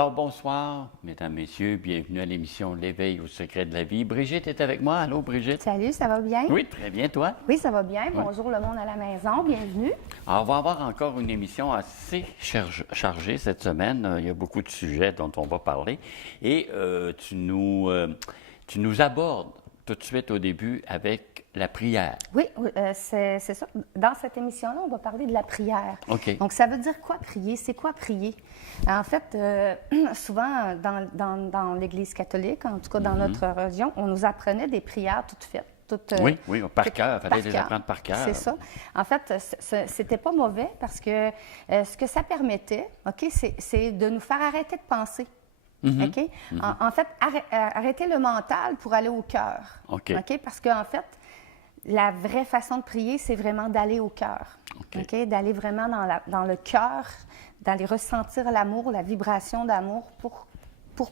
Alors, bonsoir, mesdames, messieurs. Bienvenue à l'émission L'éveil au secret de la vie. Brigitte est avec moi. Allô, Brigitte? Salut, ça va bien? Oui, très bien. Toi? Oui, ça va bien. Bonjour le monde à la maison. Bienvenue. Alors, on va avoir encore une émission assez chargée cette semaine. Il y a beaucoup de sujets dont on va parler. Et tu nous abordes tout de suite au début avec la prière. Oui, c'est ça. Dans cette émission-là, on va parler de la prière. OK. Donc, ça veut dire quoi prier? C'est quoi prier? En fait, souvent, dans l'Église catholique, en tout cas dans notre religion, on nous apprenait des prières toutes faites. Oui, par cœur. Il fallait les apprendre par cœur. C'est ça. En fait, c'était pas mauvais parce que ce que ça permettait, OK, c'est de nous faire arrêter de penser. OK? En fait, arrêter le mental pour aller au cœur. OK. Parce qu'en fait, la vraie façon de prier, c'est vraiment d'aller au cœur. OK? D'aller vraiment dans le cœur, d'aller ressentir l'amour, la vibration d'amour pour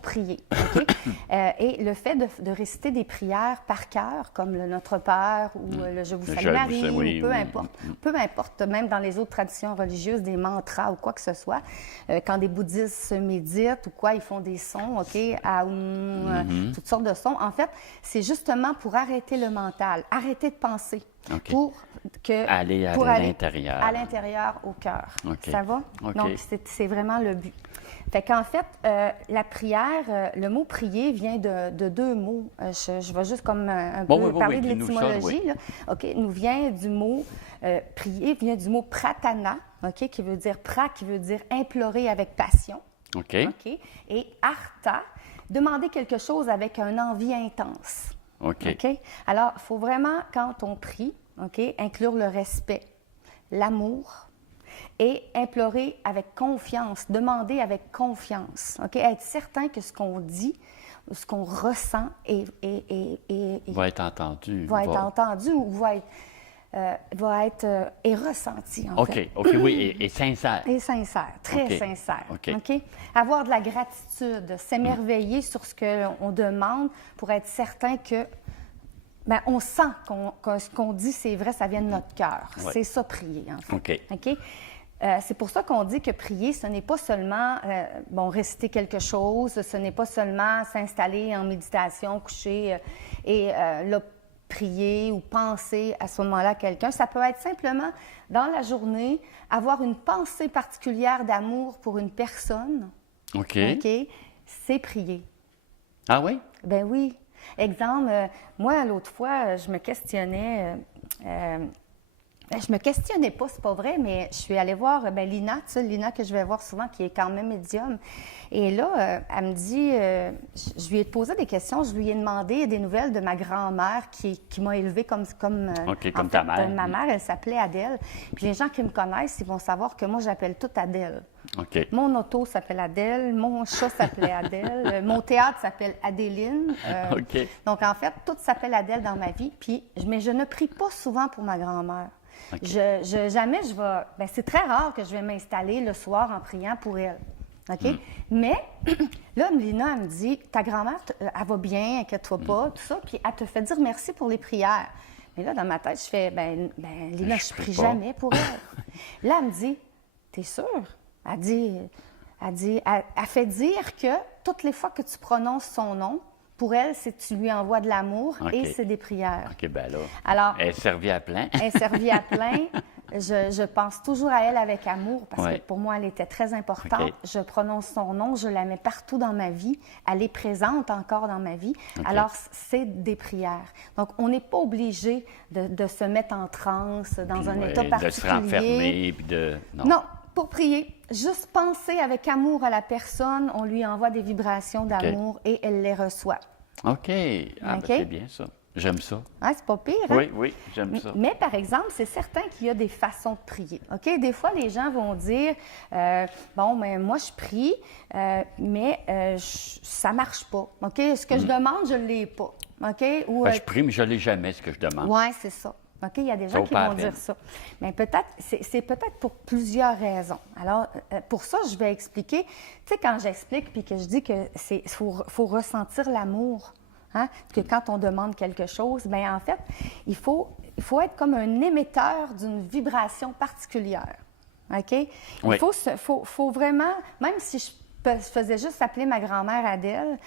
prier. OK? Et le fait de réciter des prières par cœur, comme le Notre Père ou le Je vous salue Marie, ou peu importe, même dans les autres traditions religieuses, des mantras ou quoi que ce soit, quand des bouddhistes méditent ou quoi, ils font des sons, OK, toutes sortes de sons. En fait, c'est justement pour arrêter le mental, arrêter de penser. OK. Pour aller à l'intérieur. À l'intérieur, au cœur. OK. Ça va? OK. Donc, c'est vraiment le but. Fait qu'en fait, la prière, le mot prier vient de deux mots. Je vais juste comme un peu parler de l'étymologie. OK, nous vient du mot prier, vient du mot pratana, OK, qui veut dire qui veut dire implorer avec passion. OK. OK. Et artha, demander quelque chose avec un envie intense. OK. OK? Alors, il faut vraiment, quand on prie, OK, inclure le respect, l'amour et implorer avec confiance, demander avec confiance. OK? Être certain que ce qu'on dit, ce qu'on ressent va être entendu. Va être entendu ou va être ressenti, en fait. OK, oui, et sincère. Et sincère, très sincère. OK. OK? Avoir de la gratitude, s'émerveiller sur ce qu'on demande pour être certain que on sent que ce qu'on dit, c'est vrai, ça vient de notre cœur. Ouais. C'est ça, prier, en fait. OK. OK? C'est pour ça qu'on dit que prier, ce n'est pas seulement réciter quelque chose, ce n'est pas seulement s'installer en méditation, coucher et là, prier ou penser à ce moment-là à quelqu'un. Ça peut être simplement, dans la journée, avoir une pensée particulière d'amour pour une personne. OK. C'est prier. Ah oui? Ben oui. Exemple, moi, l'autre fois, je me questionnais... je me questionnais pas, c'est pas vrai, mais je suis allée voir Lina, tu sais, Lina que je vais voir souvent, qui est quand même médium. Et là, elle me dit, je lui ai posé des questions, je lui ai demandé des nouvelles de ma grand-mère qui m'a élevée comme ta mère. Ma mère, elle s'appelait Adèle. Puis les gens qui me connaissent, ils vont savoir que moi, j'appelle tout Adèle. OK. Mon auto s'appelle Adèle, mon chat s'appelait Adèle, mon théâtre s'appelle Adéline. OK. Donc, en fait, tout s'appelle Adèle dans ma vie. Mais je ne prie pas souvent pour ma grand-mère. Okay. Jamais je vais... c'est très rare que je vais m'installer le soir en priant pour elle. OK? Mais là, Lina, elle me dit, ta grand-mère, elle va bien, inquiète-toi pas, tout ça. Puis elle te fait dire merci pour les prières. Mais là, dans ma tête, je fais, Lina, je prie jamais pour elle. Là, elle me dit, t'es sûre? Elle fait dire que toutes les fois que tu prononces son nom, pour elle, c'est que tu lui envoies de l'amour et c'est des prières. OK, bien là, alors, elle est servie à plein. Elle est servie à plein. Je pense toujours à elle avec amour parce que pour moi, elle était très importante. OK. Je prononce son nom, je la mets partout dans ma vie. Elle est présente encore dans ma vie. OK. Alors, c'est des prières. Donc, on n'est pas obligé de se mettre en transe dans un état particulier. De se renfermer. Puis Non, pour prier. Juste penser avec amour à la personne, on lui envoie des vibrations d'amour et elle les reçoit. OK. C'est bien ça. J'aime ça. Ah, c'est pas pire, hein? Oui, j'aime ça. Mais par exemple, c'est certain qu'il y a des façons de prier. OK? Des fois, les gens vont dire moi, je prie, mais ça marche pas. OK? Ce que je demande, je ne l'ai pas. OK? Je prie, mais je ne l'ai jamais, ce que je demande. Oui, c'est ça. OK, il y a des gens qui vont dire ça. Mais peut-être, c'est peut-être pour plusieurs raisons. Alors, pour ça, je vais expliquer. Tu sais, quand j'explique puis que je dis que faut ressentir l'amour, hein, que quand on demande quelque chose, bien, en fait, il faut être comme un émetteur d'une vibration particulière. OK? Oui. Il faut vraiment, même si faisais juste appeler ma grand-mère Adèle,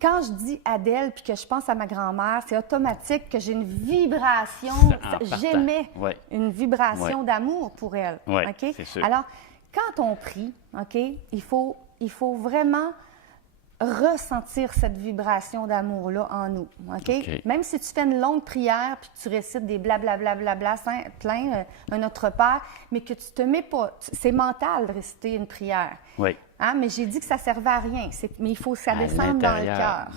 quand je dis Adèle puis que je pense à ma grand-mère, c'est automatique que j'ai une vibration, j'émets une vibration d'amour pour elle. Oui, OK? c'est sûr. Alors, quand on prie, OK, il faut vraiment ressentir cette vibration d'amour-là en nous, OK? Même si tu fais une longue prière puis tu récites des blablabla plein, un Notre Père, mais que tu te mets pas... C'est mental de réciter une prière. Oui. Hein? Mais j'ai dit que ça servait à rien, mais il faut que ça descende dans le cœur.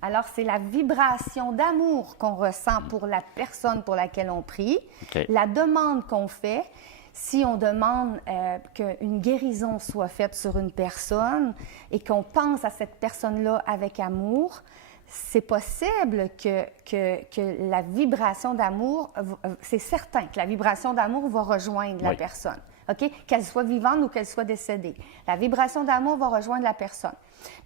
Alors, c'est la vibration d'amour qu'on ressent pour la personne pour laquelle on prie, la demande qu'on fait. Si on demande qu'une guérison soit faite sur une personne et qu'on pense à cette personne-là avec amour, c'est possible que la vibration d'amour, c'est certain que la vibration d'amour va rejoindre la personne, OK? Qu'elle soit vivante ou qu'elle soit décédée. La vibration d'amour va rejoindre la personne.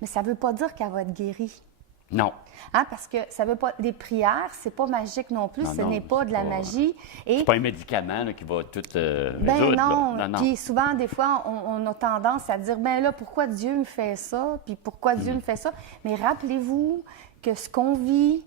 Mais ça ne veut pas dire qu'elle va être guérie. Non. Hein, parce que ça veut pas... Les prières, c'est pas magique non plus, ce n'est pas de la magie. Et... C'est pas un médicament là, qui va tout résoudre. Non. Non. Puis souvent, des fois, on a tendance à dire, ben là, pourquoi Dieu me fait ça? Puis pourquoi Dieu me fait ça? Mais rappelez-vous que ce qu'on vit,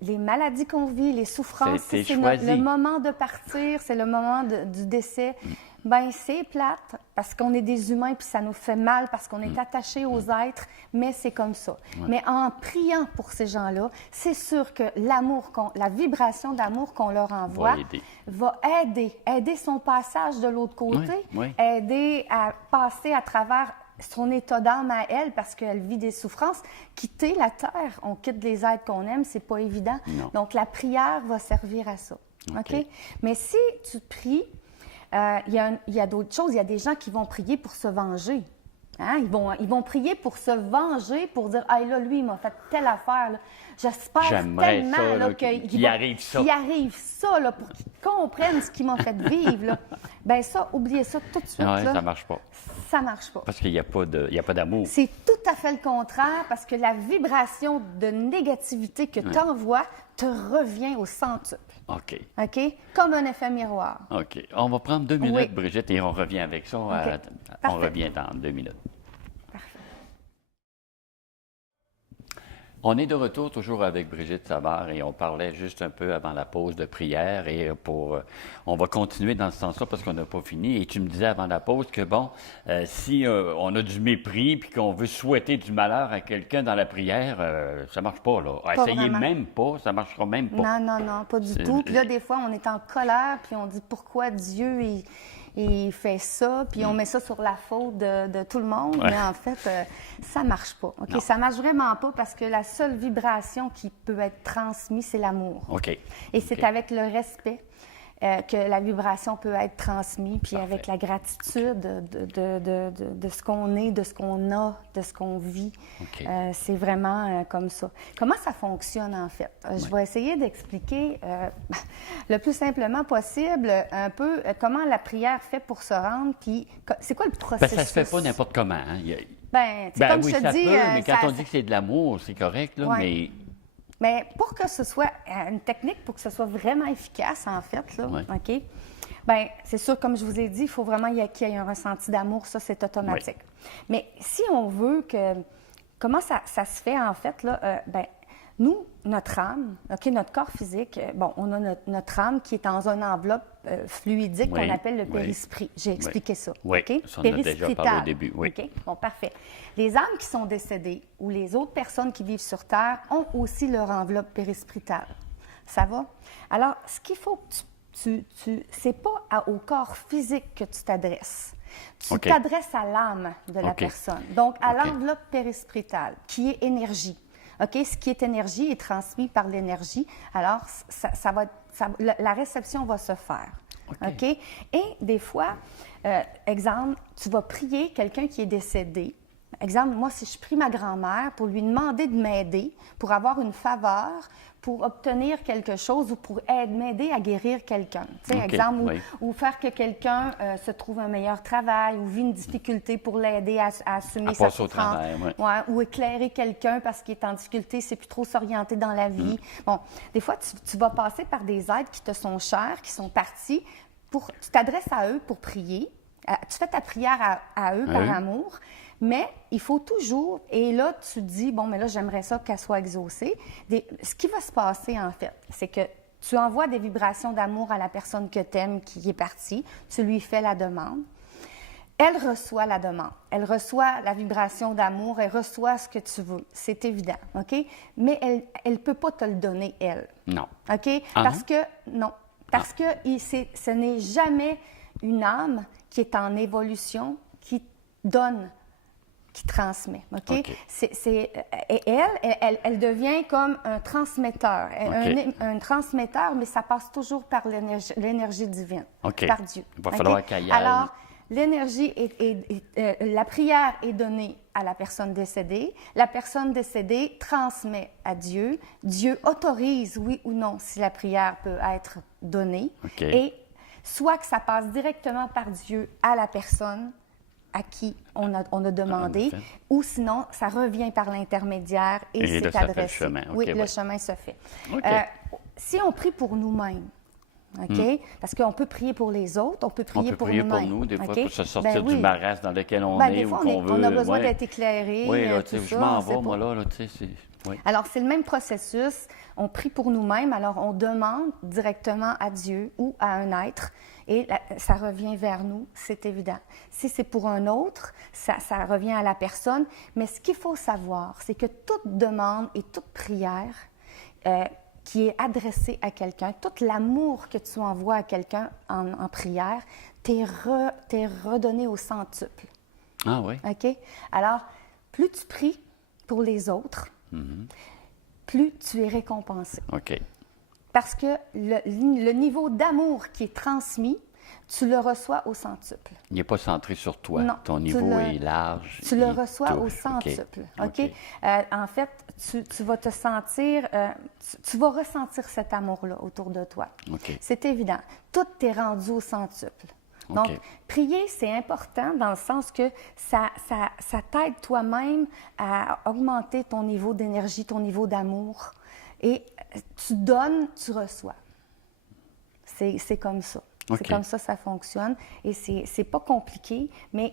les maladies qu'on vit, les souffrances, c'est le moment de partir, c'est le moment du décès. Ben c'est plate parce qu'on est des humains puis ça nous fait mal parce qu'on est attaché aux êtres, mais c'est comme ça. Mais en priant pour ces gens-là, c'est sûr que la vibration d'amour qu'on leur envoie va aider son passage de l'autre côté, aider à passer à travers son état d'âme à elle parce qu'elle vit des souffrances. Quitter la terre, on quitte les êtres qu'on aime, c'est pas évident. Non. Donc la prière va servir à ça. OK? Mais si tu pries, il y a d'autres choses. Il y a des gens qui vont prier pour se venger. Hein? Ils vont prier pour se venger, pour dire « Ah, là, lui, il m'a fait telle affaire. Là. J'espère tellement qu'il arrive ça, là, pour qu'il comprenne ce qu'il m'a fait vivre. » Là. Bien ça, oubliez ça tout de suite. Non, là. ça marche pas. Ça marche pas. Parce qu'il n'y a pas d'amour. C'est tout à fait le contraire, parce que la vibration de négativité que tu envoies te revient au centuple. OK. OK? Comme un effet miroir. OK. On va prendre 2 minutes, Brigitte, et on revient avec ça. On revient dans 2 minutes. Parfait. On est de retour toujours avec Brigitte Savard et on parlait juste un peu avant la pause de prière et on va continuer dans ce sens-là parce qu'on n'a pas fini. Et tu me disais avant la pause que si on a du mépris puis qu'on veut souhaiter du malheur à quelqu'un dans la prière, ça marche pas là. Essayez même pas, ça marchera même pas. Non, pas du tout. Puis là, des fois, on est en colère puis on dit pourquoi Dieu il fait ça, puis on met ça sur la faute de tout le monde, mais en fait, ça marche pas. OK? Ça marche vraiment pas parce que la seule vibration qui peut être transmise, c'est l'amour. OK. Et c'est avec le respect que la vibration peut être transmise, puis avec la gratitude de ce qu'on est, de ce qu'on a, de ce qu'on vit. C'est vraiment comme ça. Comment ça fonctionne, en fait? Je vais essayer d'expliquer le plus simplement possible un peu comment la prière fait pour se rendre, puis c'est quoi le processus? Ça se fait pas n'importe comment. Hein? Comme je te dis... mais quand on dit que c'est de l'amour, c'est correct, là, Mais pour que ce soit une technique, pour que ce soit vraiment efficace, en fait, là, OK? Bien, c'est sûr, comme je vous ai dit, il faut vraiment qu'il y ait un ressenti d'amour, ça, c'est automatique. Mais si on veut que... Comment ça se fait, en fait, là? Nous, notre âme, OK, notre corps physique, on a notre âme qui est dans une enveloppe fluidique qu'on appelle le périsprit. J'ai expliqué ça. Oui, OK? Ça, on a déjà parlé au début. Oui. OK? Bon, parfait. Les âmes qui sont décédées ou les autres personnes qui vivent sur Terre ont aussi leur enveloppe périspritale. Ça va? Alors, ce qu'il faut que c'est pas au corps physique que tu t'adresses. Tu t'adresses à l'âme de la personne. Donc, à l'enveloppe périspritale, qui est énergie. OK? Ce qui est énergie est transmis par l'énergie. Alors, la réception va se faire. OK? Et des fois, exemple, tu vas prier quelqu'un qui est décédé. Exemple, moi, si je prie ma grand-mère pour lui demander de m'aider, pour avoir une faveur, pour obtenir quelque chose ou pour m'aider à guérir quelqu'un. Tu sais, exemple, ou faire que quelqu'un se trouve un meilleur travail ou vit une difficulté pour l'aider à assumer sa souffrance. Ou éclairer quelqu'un parce qu'il est en difficulté, c'est plus trop s'orienter dans la vie. Bon, des fois, tu vas passer par des êtres qui te sont chers, qui sont partis. Tu t'adresses à eux pour prier. Tu fais ta prière à eux par amour. Mais il faut toujours, et là, tu dis, bon, mais là, j'aimerais ça qu'elle soit exaucée. Ce qui va se passer, en fait, c'est que tu envoies des vibrations d'amour à la personne que tu aimes qui est partie, tu lui fais la demande. Elle reçoit la demande, elle reçoit la vibration d'amour, elle reçoit ce que tu veux, c'est évident, OK? Mais elle ne peut pas te le donner, elle. Non. OK? Parce que, non, parce que ce n'est jamais une âme qui est en évolution qui donne, qui transmet, OK? Et elle devient comme un transmetteur, un transmetteur, mais ça passe toujours par l'énergie divine, par Dieu. Il va falloir qu'elle y aille. Alors, l'énergie, la prière est donnée à la personne décédée. La personne décédée transmet à Dieu. Dieu autorise, oui ou non, si la prière peut être donnée. Et soit que ça passe directement par Dieu à la personne à qui on a demandé, ou sinon, ça revient par l'intermédiaire et c'est adressé. Le chemin se fait. Si on prie pour nous-mêmes, OK? Parce qu'on peut prier pour les autres, on peut prier pour nous-mêmes. On peut prier pour nous, des fois, pour se sortir du marasme dans lequel on est ou qu'on veut. On a besoin d'être éclairé. Oui, là, tu sais, je m'en vais, moi, là, tu sais, oui. Alors, c'est le même processus. On prie pour nous-mêmes, alors on demande directement à Dieu ou à un être, et ça revient vers nous, c'est évident. Si c'est pour un autre, ça revient à la personne. Mais ce qu'il faut savoir, c'est que toute demande et toute prière qui est adressé à quelqu'un, tout l'amour que tu envoies à quelqu'un en prière, t'est redonné au centuple. Ah oui? OK? Alors, plus tu pries pour les autres, plus tu es récompensé. OK. Parce que le niveau d'amour qui est transmis, tu le reçois au centuple. Il n'est pas centré sur toi. Non, ton niveau est large. Tu le reçois au centuple. OK? En fait, tu vas te sentir, tu vas ressentir cet amour-là autour de toi. C'est évident. Tout est rendu au centuple. Donc, prier, c'est important dans le sens que ça t'aide toi-même à augmenter ton niveau d'énergie, ton niveau d'amour. Et tu donnes, tu reçois. C'est comme ça. C'est comme ça fonctionne. Et c'est pas compliqué, mais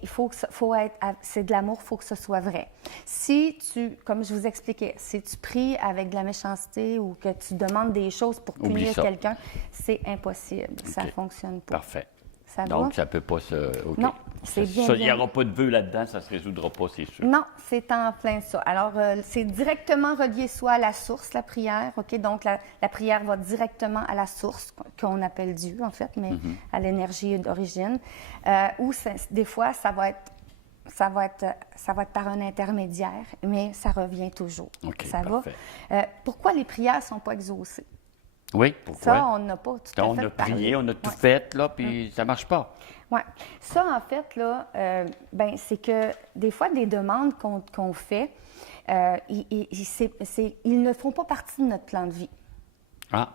c'est de l'amour, il faut que ce soit vrai. Si comme je vous expliquais, si tu pries avec de la méchanceté ou que tu demandes des choses pour punir quelqu'un, c'est impossible. Ça ne fonctionne pas. Parfait. Ça Donc, va? ça ne peut pas se... Non, c'est bien. Il n'y aura pas de vœu là-dedans, ça ne se résoudra pas, c'est sûr. Non, c'est en plein ça. Alors, c'est directement relié soit à la source, la prière, OK? Donc, la prière va directement à la source, qu'on appelle Dieu, en fait, mais à l'énergie d'origine. Ou des fois, ça va être par un intermédiaire, mais ça revient toujours. Ça parfait. Va? Pourquoi les prières ne sont pas exaucées? Oui, pourquoi? Ça, on n'a pas tout à fait On a prié, on a tout fait, là, puis ça ne marche pas. Oui. Ça, en fait, là, c'est que des fois, des demandes qu'on fait, ils ne font pas partie de notre plan de vie. Ah.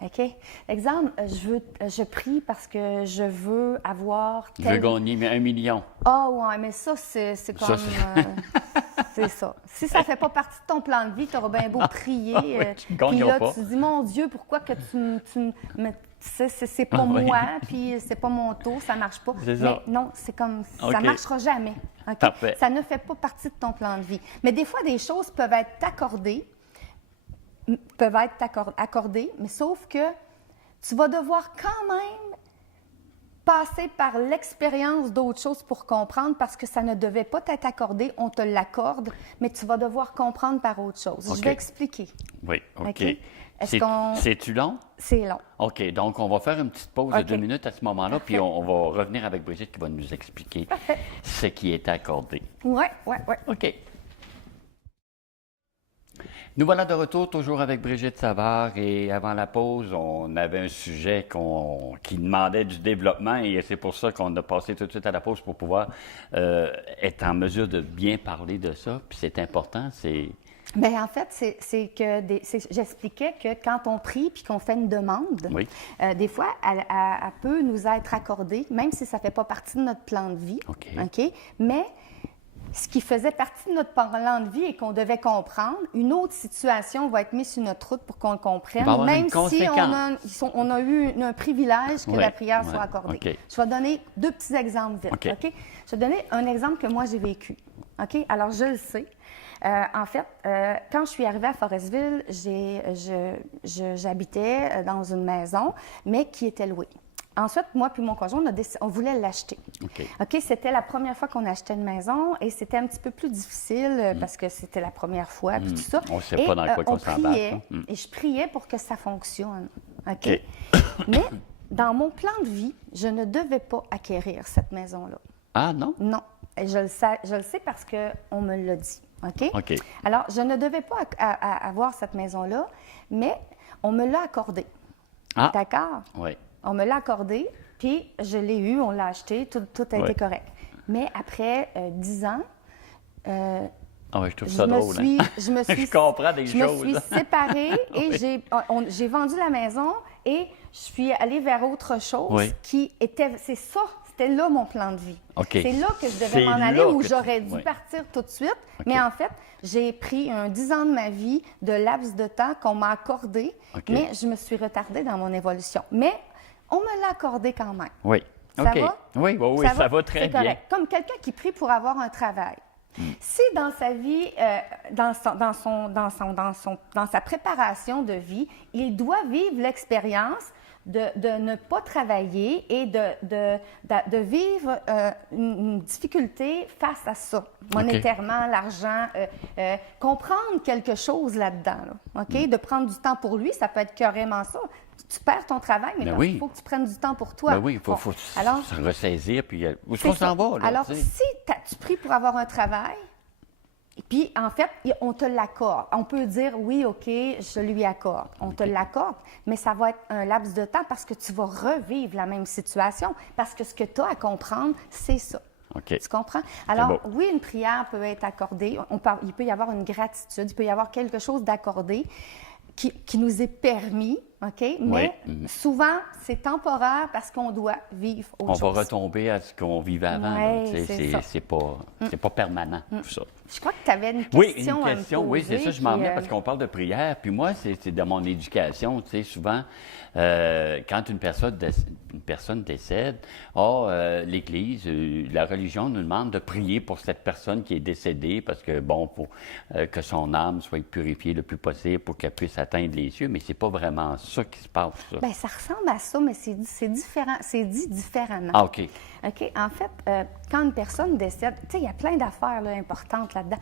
OK? Exemple, je prie parce que je veux avoir... Je veux gagner 1 million. Ah, ouais, mais ça, c'est comme... c'est ça. Si ça ne fait pas partie de ton plan de vie, tu auras bien beau prier. Puis là, tu te dis, mon Dieu, pourquoi que tu me... C'est pas moi, puis c'est pas mon tour, ça marche pas. Mais non, c'est comme... Ça marchera jamais. Okay? Ça ne fait pas partie de ton plan de vie. Mais des fois, des choses peuvent être accordées, mais sauf que tu vas devoir quand même passer par l'expérience d'autres choses pour comprendre, parce que ça ne devait pas t'être accordé, on te l'accorde, mais tu vas devoir comprendre par autre chose. Je vais expliquer. Oui, OK. C'est-tu long? C'est long. OK, donc on va faire une petite pause de 2 minutes à ce moment-là, puis on va revenir avec Brigitte qui va nous expliquer ce qui est accordé. Oui. OK. Nous voilà de retour, toujours avec Brigitte Savard, et avant la pause, on avait un sujet qui demandait du développement, et c'est pour ça qu'on a passé tout de suite à la pause pour pouvoir être en mesure de bien parler de ça. Puis c'est important, c'est... Bien, en fait, c'est que j'expliquais que quand on prie puis qu'on fait une demande, des fois, elle peut nous être accordée, même si ça ne fait pas partie de notre plan de vie. OK. Mais ce qui faisait partie de notre plan de vie et qu'on devait comprendre, une autre situation va être mise sur notre route pour qu'on le comprenne, même si on a eu un privilège que la prière soit accordée. Je vais donner 2 petits exemples vite. Je vais donner un exemple que moi j'ai vécu. OK? Alors, je le sais. En fait, quand je suis arrivée à Forestville, j'habitais dans une maison, mais qui était louée. Ensuite, moi puis mon conjoint, on voulait l'acheter. OK, c'était la première fois qu'on achetait une maison et c'était un petit peu plus difficile parce que c'était la première fois puis tout ça. On ne sait pas dans quoi on s'embarque. Et je priais pour que ça fonctionne. OK? Mais dans mon plan de vie, je ne devais pas acquérir cette maison-là. Ah non? Non. Et je le sais parce qu'on me l'a dit. OK? Alors, je ne devais pas avoir cette maison-là, mais on me l'a accordée. Ah. D'accord? Oui. On me l'a accordé, puis je l'ai eu, on l'a acheté, tout a été correct. Mais après 10 ans, je trouve ça drôle. Je comprends des choses. Je me suis séparée et j'ai vendu la maison et je suis allée vers autre chose qui était... C'est ça, c'était là mon plan de vie. C'est là que je devais m'en aller où j'aurais dû partir tout de suite. Mais en fait, j'ai pris 10 ans de ma vie de laps de temps qu'on m'a accordé, mais je me suis retardée dans mon évolution. Mais on me l'a accordé quand même. Oui. Ça va? Oui, ça va très bien. Correct. Comme quelqu'un qui prie pour avoir un travail. Si dans sa vie, dans sa préparation de vie, il doit vivre l'expérience de ne pas travailler et de vivre une difficulté face à ça, monétairement, l'argent, comprendre quelque chose là-dedans, de prendre du temps pour lui, ça peut être carrément ça. Tu perds ton travail, mais il faut que tu prennes du temps pour toi. Il faut se ressaisir, puis où est-ce qu'on s'en va? Là, alors, si tu pries pour avoir un travail, puis en fait, on te l'accorde. On peut dire, oui, OK, je lui accorde. On te l'accorde, mais ça va être un laps de temps parce que tu vas revivre la même situation, parce que ce que tu as à comprendre, c'est ça. Tu comprends? Alors, oui, une prière peut être accordée. Il peut y avoir une gratitude, il peut y avoir quelque chose d'accordé qui nous est permis, OK? Mais souvent, c'est temporaire parce qu'on doit vivre autre chose. On va retomber à ce qu'on vivait avant. C'est pas permanent, tout ça. Je crois que tu avais une question une question, à me poser. Oui, c'est ça, je m'en venais parce qu'on parle de prière. Puis moi, c'est dans mon éducation, tu sais, souvent, quand une personne décède, l'Église, la religion nous demande de prier pour cette personne qui est décédée parce que, pour que son âme soit purifiée le plus possible pour qu'elle puisse atteindre les cieux, mais c'est pas vraiment ça qui se passe, ça. Bien, ça ressemble à ça, mais c'est différent. C'est dit différemment. Ah, OK. OK. En fait, quand une personne décède, tu sais, il y a plein d'affaires importantes là-dedans.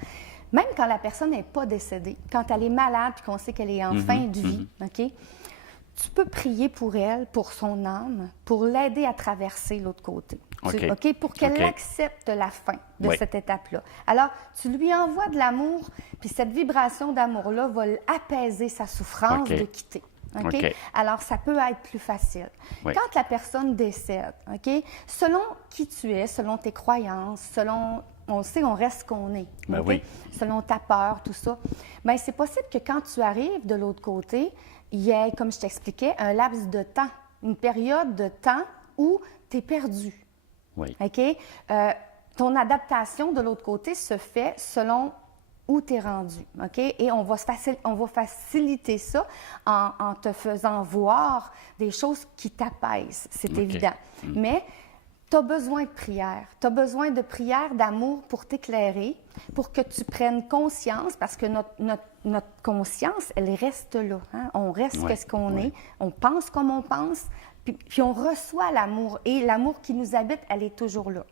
Même quand la personne n'est pas décédée, quand elle est malade et qu'on sait qu'elle est en fin de vie, OK? Tu peux prier pour elle, pour son âme, pour l'aider à traverser l'autre côté. Pour qu'elle accepte la fin de cette étape-là. Alors, tu lui envoies de l'amour, puis cette vibration d'amour-là va apaiser sa souffrance de quitter. Alors, ça peut être plus facile. Quand la personne décède, selon qui tu es, selon tes croyances, selon... On sait, on reste ce qu'on est. Selon ta peur, tout ça. Bien, c'est possible que quand tu arrives de l'autre côté, il y ait, comme je t'expliquais, un laps de temps, une période de temps où tu es perdu. Ton adaptation de l'autre côté se fait selon où tu es rendu. Et on va faciliter ça en te faisant voir des choses qui t'apaisent. C'est évident. Mais tu as besoin de prière. Tu as besoin de prière d'amour pour t'éclairer, pour que tu prennes conscience, parce que notre conscience, elle reste là. On reste qu'est-ce qu'on est. On pense comme on pense, puis on reçoit l'amour. Et l'amour qui nous habite, elle est toujours là.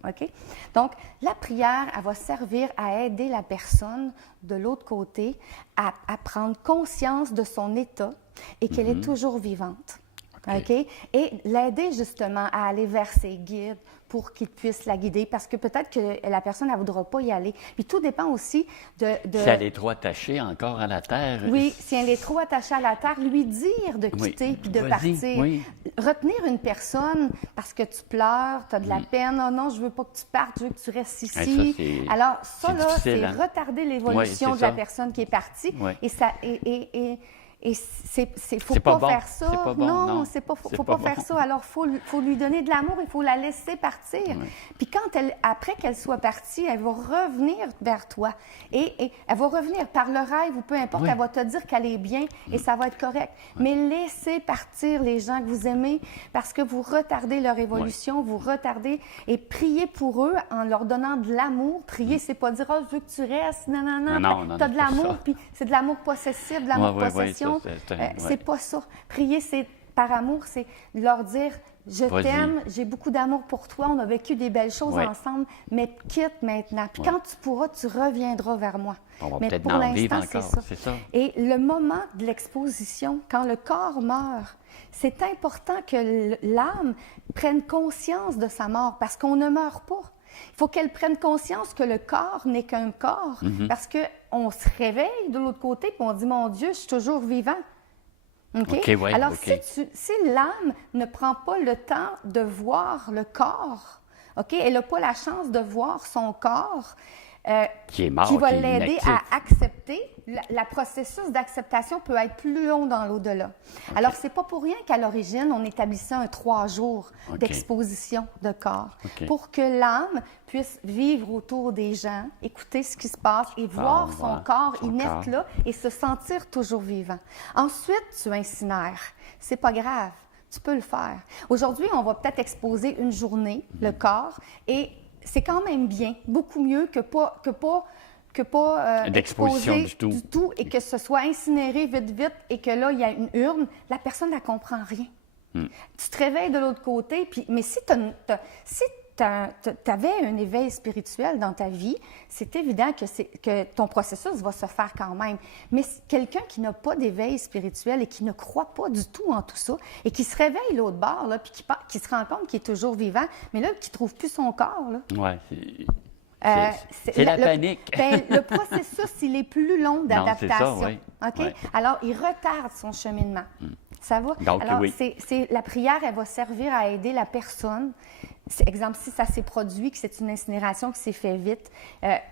Donc, la prière, elle va servir à aider la personne de l'autre côté à prendre conscience de son état et qu'elle est toujours vivante. Et l'aider justement à aller vers ses guides pour qu'ils puissent la guider, parce que peut-être que la personne ne voudra pas y aller. Puis tout dépend aussi de... Si elle est trop attachée encore à la terre. Oui, si elle est trop attachée à la terre, lui dire de quitter puis de partir. Retenir une personne parce que tu pleures, tu as de la peine. Oh non, je veux pas que tu partes, je veux que tu restes ici. Alors ça, là, c'est retarder l'évolution de la personne qui est partie. Et faut C'est pas bon. faire ça. C'est pas bon, non. Faut pas faire ça. Alors, faut lui donner de l'amour, il faut la laisser partir. Oui. Puis après qu'elle soit partie, elle va revenir vers toi. Et elle va revenir par le rêve ou peu importe, Oui. elle va te dire qu'elle est bien et ça va être correct. Mais laissez partir les gens que vous aimez parce que vous retardez leur évolution, vous retardez et priez pour eux en leur donnant de l'amour. Prier, c'est pas dire, je veux que tu restes, non. Non, Tu as de pas l'amour, ça. puis c'est de l'amour possessif, de l'amour Ouais, possession. ouais. C'est pas ça. Prier, c'est par amour, c'est leur dire je Vas-y. t'aime, j'ai beaucoup d'amour pour toi, on a vécu des belles choses Ouais. ensemble, mais quitte maintenant. Puis Ouais. quand tu pourras, tu reviendras vers moi. On va Mais peut-être pour en vivre l'instant, c'est encore, ça. c'est ça. Et le moment de l'exposition, quand le corps meurt, c'est important que l'âme prenne conscience de sa mort parce qu'on ne meurt pas. Il faut qu'elle prenne conscience que le corps n'est qu'un corps parce qu'on se réveille de l'autre côté et on dit, mon Dieu, je suis toujours vivant. OK? OK, ouais, Alors, OK. si l'âme ne prend pas le temps de voir le corps, OK? Elle n'a pas la chance de voir son corps, Qui est mort, qui va qui est l'aider inactif. à accepter. La processus d'acceptation peut être plus long dans l'au-delà. Alors, c'est pas pour rien qu'à l'origine, on établissait un 3 jours OK. d'exposition de corps OK. pour que l'âme puisse vivre autour des gens, écouter ce qui se passe et voir son voir corps son inerte corps. là et se sentir toujours vivant. Ensuite, tu incinères. C'est pas grave. Tu peux le faire. Aujourd'hui, on va peut-être exposer une journée, le corps, et c'est quand même bien, beaucoup mieux que pas D'exposition exposer du tout. et que ce soit incinéré vite et que là, il y a une urne. La personne ne comprend rien. Tu te réveilles de l'autre côté, mais si tu avais un éveil spirituel dans ta vie, c'est évident que ton processus va se faire quand même. Mais quelqu'un qui n'a pas d'éveil spirituel et qui ne croit pas du tout en tout ça, et qui se réveille l'autre bord, là, puis qui se rend compte qu'il est toujours vivant, mais là, qui ne trouve plus son corps, là, Ouais, c'est la panique. Le processus, il est plus long d'adaptation. Non, c'est ça, oui. OK? Ouais. Alors, il retarde son cheminement. Ça va? Donc, Alors, oui. la prière, elle va servir à aider la personne. Exemple, si ça s'est produit, que c'est une incinération qui s'est fait vite,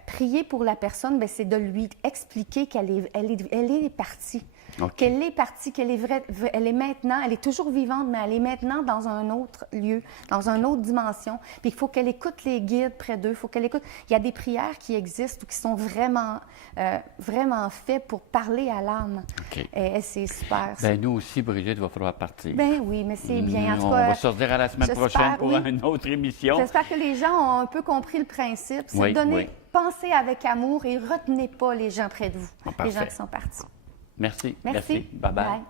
prier pour la personne, c'est de lui expliquer qu'elle est partie. OK. Qu'elle est partie, qu'elle est vraie, elle est maintenant, elle est toujours vivante, mais elle est maintenant dans un autre lieu, dans une autre dimension. Puis il faut qu'elle écoute les guides près d'eux, il faut qu'elle écoute. Il y a des prières qui existent ou qui sont vraiment faites pour parler à l'âme. OK. Et c'est super. ça. Ben nous aussi, Brigitte, il va falloir partir. Ben oui, mais c'est bien. En tout On cas, va se redire à la semaine j'espère, prochaine pour oui. une autre émission. J'espère que les gens ont un peu compris le principe. C'est Oui, de donner, oui. pensez avec amour et retenez pas les gens près de vous, Ah, les gens parfait. qui sont partis. Merci. Merci. Bye-bye. Bye.